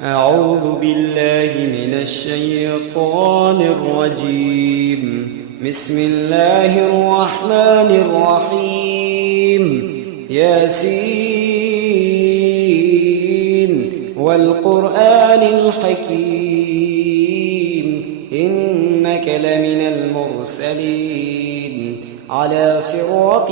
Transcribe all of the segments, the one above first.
أعوذ بالله من الشيطان الرجيم. بسم الله الرحمن الرحيم. ياسين والقرآن الحكيم إنك لمن المرسلين على صراط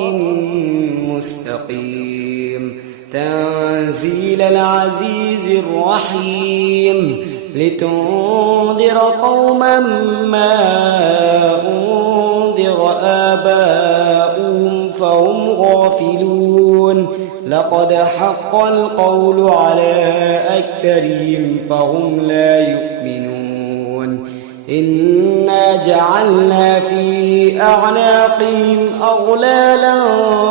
مستقيم تنزيل العزيز الرحيم لتنذر قوما ما أنذر آباؤهم فهم غافلون لقد حق القول على أكثرهم فهم لا يؤمنون إنا جعلنا في أعناقهم أغلالا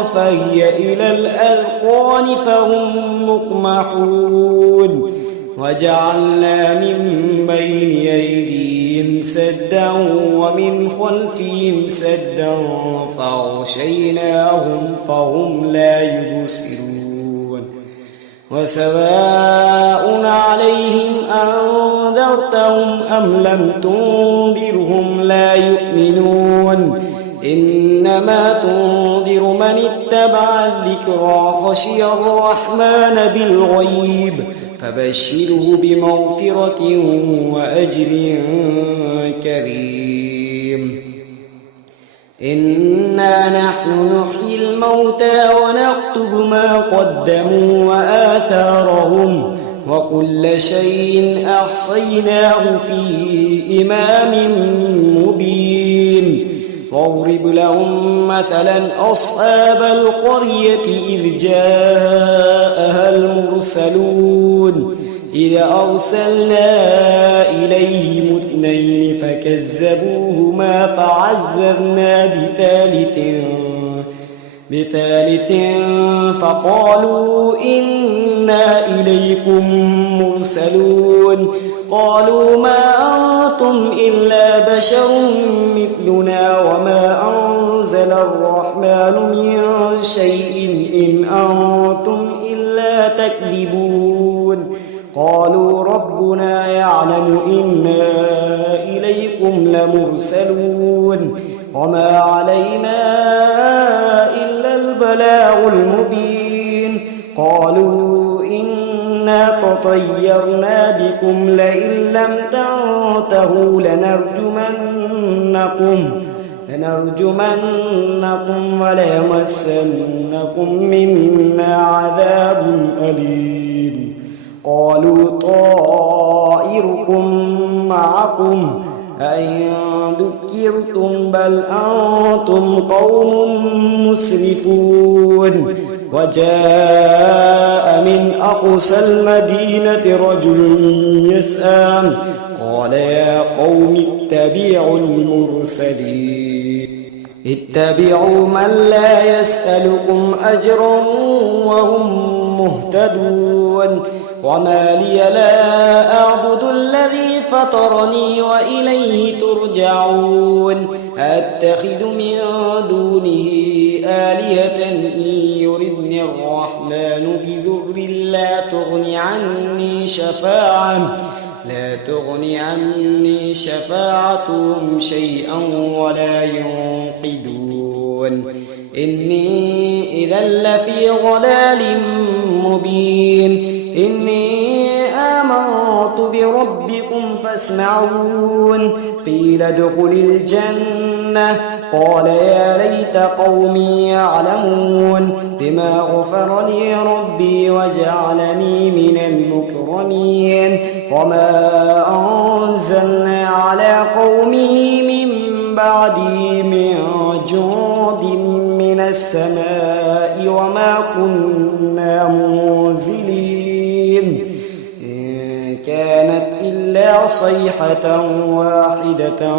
فهي إلى الأذقان فهم مقمحون وجعلنا من بين أيديهم سدا ومن خلفهم سدا فأغشيناهم فهم لا يبصرون وسواء عليهم أنذرتهم أم لم تنذرهم لا يؤمنون إنما تنذر من اتبع الذكرى خشي الرحمن بالغيب فبشره بمغفرة وأجر كريم إنا نحن نحيي الموتى ونكتب ما قدموا وآثارهم وكل شيء أحصيناه في إمام مبين واضرب لهم مثلا أصحاب القرية إذ جاءها المرسلون إذ أرسلنا إليهم اثنين فكذبوهما فعززنا بثالث فقالوا إنا إليكم مرسلون قالوا ما أنتم إلا بشر مثلنا وما أنزل الرحمن من شيء إن أنتم إلا تكذبون قالوا ربنا يعلم إنا إليكم لمرسلون وما علينا إلا البلاغ المبين قالوا إنا تطيرنا بكم لئن لم تنتهوا لنرجمنكم وليمسنكم منا عذاب أليم قالوا طائركم معكم أئن ذكرتم بل أنتم قوم مسرفون وجاء من أقصى المدينة رجل يسعى قال يا قوم اتبعوا المرسلين اتبعوا من لا يسألكم أجرا وهم مهتدون وما لي لا أعبد الذي فطرني وإليه ترجعون أتخذ من دونه آلهة إن يردني الرحمن بضر لا تغني عني شفاعتهم شيئا ولا ينقذون إني إذا لفي ضلال مبين إني آمنت بربكم فاسمعون قيل ادخل الجنة قال يا ليت قومي يعلمون بما غفر لي ربي وجعلني من المكرمين وما أنزلنا على قومه من بعده من جند من السماء وما كنا منزلين إن كانت إلا صيحة واحدة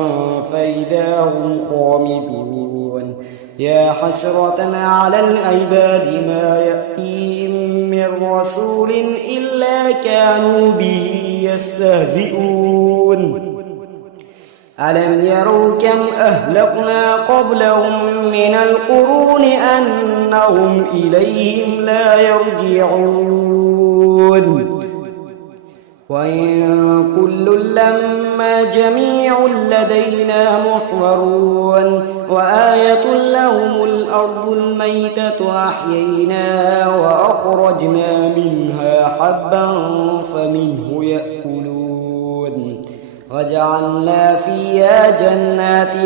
فإذا هم خامدون يا حسرة على العباد ما يأتيهم من رسول إلا كانوا به يستهزئون ألم يروا كم أهلكنا قبلهم من القرون أنهم إليهم لا يرجعون وإن كل لما جميع لدينا محضرون وآية لهم الأرض الميتة أحييناها وأخرجنا منها حبا فمنه يأكلون وجعلنا فيها جنات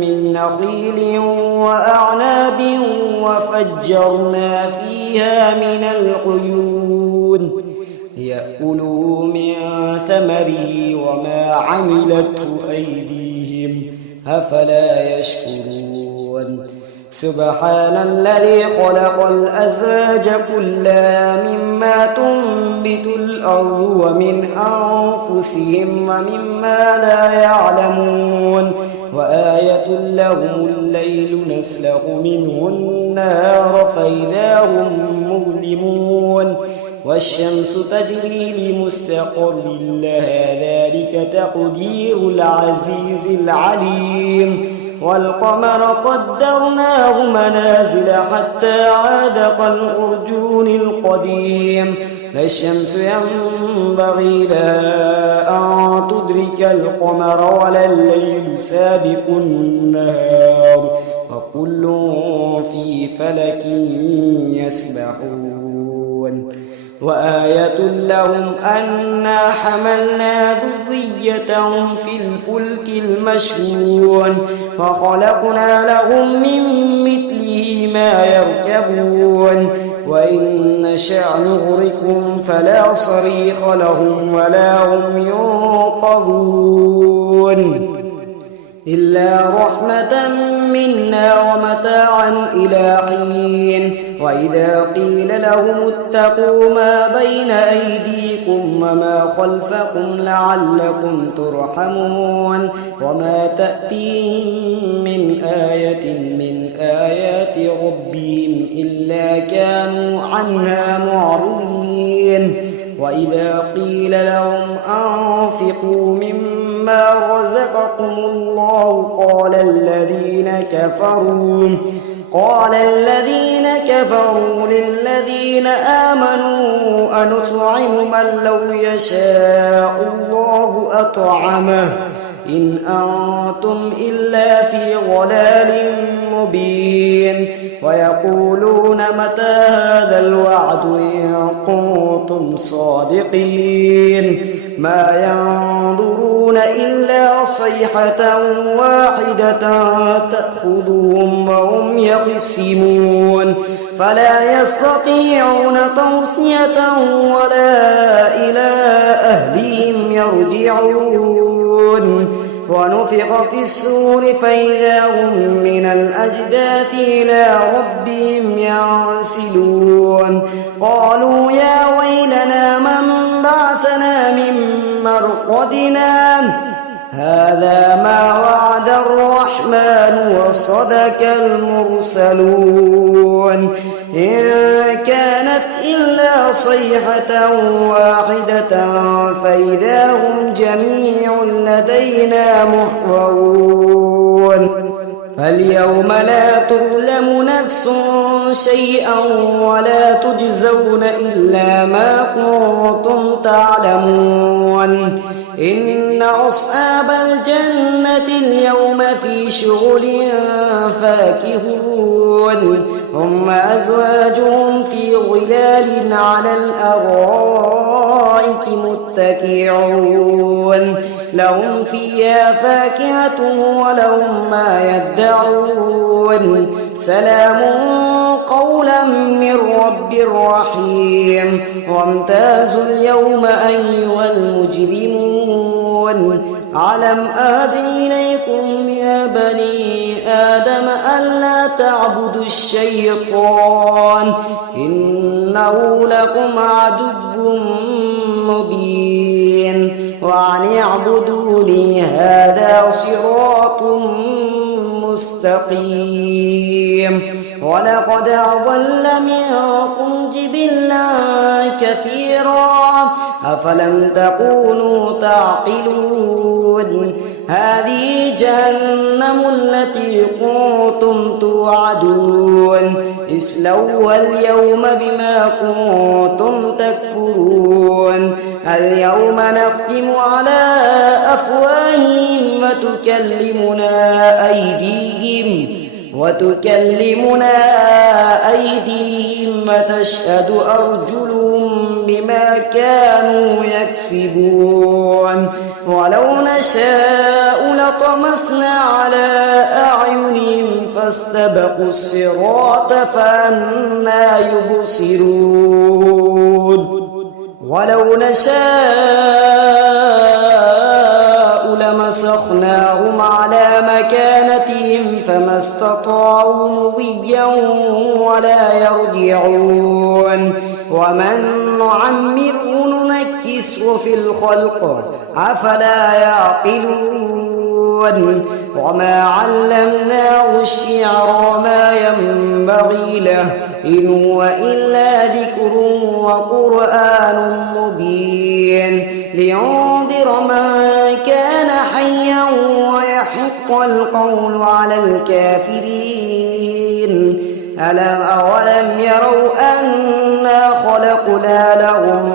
من نخيل وأعناب وفجرنا فيها من العيون ليأكلوا من ثمره وما عملته أيديهم أفلا يشكرون سبحان الذي خلق الأزواج كلها مما تنبت الأرض ومن أنفسهم ومما لا يعلمون وآية لهم الليل نسلخ منه النهار فإذا هم مظلمون والشمس تجري لمستقر لها ذلك تقدير العزيز العليم والقمر قدرناه منازل حتى عاد كالعرجون القديم لا الشمس ينبغي لها أن تدرك القمر ولا الليل سابق النهار وكل في فلك يسبحون وآية لهم أنا حملنا ذريتهم في الفلك المشحون وخلقنا لهم من مثله ما يركبون وإن نشأ نغرقهم فلا صريخ لهم ولا هم ينقذون إلا رحمة منا ومتاعا إلى حين وإذا قيل لهم اتقوا ما بين أيديكم وما خلفكم لعلكم ترحمون وما تأتيهم من آية من آيات ربهم إلا كانوا عنها معرضين وإذا قيل لهم أنفقوا مما رزقكم الله قال الذين كفروا للذين آمنوا أنطعم من لو يشاء الله أطعمه إن أنتم إلا في ضلال مبين ويقولون متى هذا الوعد إن كنتم صادقين ما ينظرون إلا صيحة واحدة تأخذهم وهم يخصمون فلا يستطيعون توصية ولا إلى أهلهم يرجعون ونفخ في الصور فإذا هم من الأجداث إلى ربهم ينسلون قالوا يا ويلنا من بعثنا من مرقدنا هذا ما وعد الرحمن وصدق المرسلون إن كانت إلا صيحة واحدة فإذا هم جميع لدينا محضرون فاليوم لا تظلم نفس شيئا ولا تجزون إلا ما كنتم تعلمون إن أصحاب الجنة اليوم في شغل فاكهون هم أزواجهم في ظلال على الأرائك متكئون لهم فيها فاكهة ولهم ما يدعون سلام قولا من رب رحيم وامتازوا اليوم أيها المجرمون ألم أعهد إليكم يا بني آدم ألا تعبدوا الشيطان إنه لكم عدو مبين وأن اعبدوني هذا صراط مستقيم ولقد أضل منكم جبلا كثيرا أفلم تكونوا تعقلون هذه جهنم التي كنتم توعدون اصلوها اليوم بما كنتم تكفرون اليوم نختم على أفواههم وتكلمنا أيديهم وتشهد أرجلهم بما كانوا يكسبون ولو نشاء لطمسنا على أعينهم فاستبقوا الصراط فأنى يبصرون ولو نشاء لمسخناهم على مكانتهم فما استطاعوا مضيا ولا يرجعون ومن نعمره ننكسه في الخلق أفلا يعقلون وما علمناه الشعر وما ينبغي له إن هو إلا ذكر وقرآن مبين لينذر من كان حيا ويحق القول على الكافرين أولم يروا أنا خلقنا لهم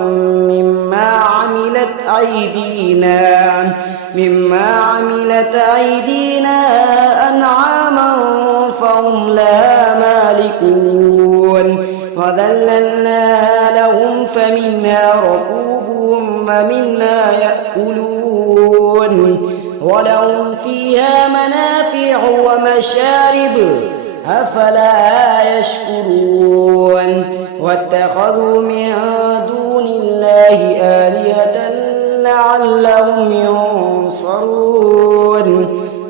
مما عملت أيدينا أنعاما فهم لها مالكون وذللناها لهم فمنها ركوبهم ومنها يأكلون ولهم فيها منافع ومشارب أفلا يشكرون واتخذوا من دون الله آلهة لعلهم ينصرون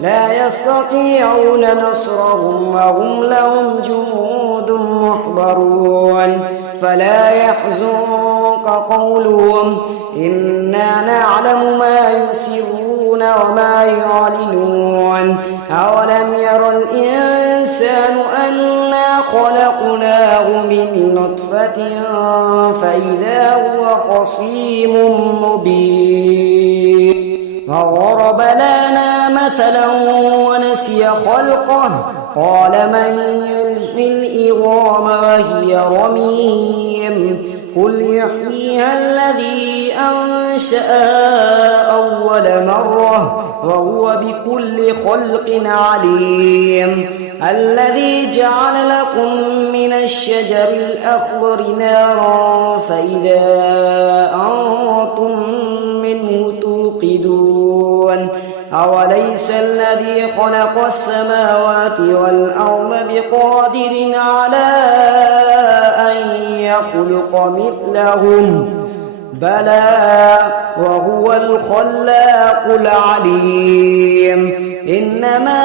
لا يستطيعون نصرهم وهم لهم جنود محضرون فلا يحزنك قولهم إنا نعلم ما يسرون وما يعلنون أولم ير الإنسان أنا خلقناه من نطفة فإذا هو خصيم مبين وضرب لنا مثلا ونسي خلقه قال من يحيي العظام وهي رميم قل يحييها الذي أنشأها أول مرة وهو بكل خلق عليم الذي جعل لكم من الشجر الأخضر نارا فإذا أنتم منه توقدون أوليس الذي خلق السماوات والأرض بقادر على أن يخلق مثلهم بلى وهو الخلاق العليم إنما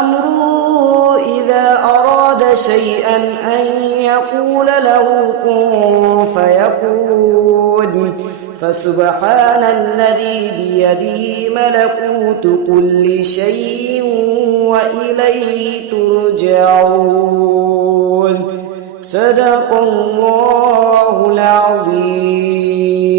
أمره إذا أراد شيئا أن يقول له كن فيكون فسبحان الذي بيده ملكوت كل شيء وإليه ترجعون صدق الله العظيم.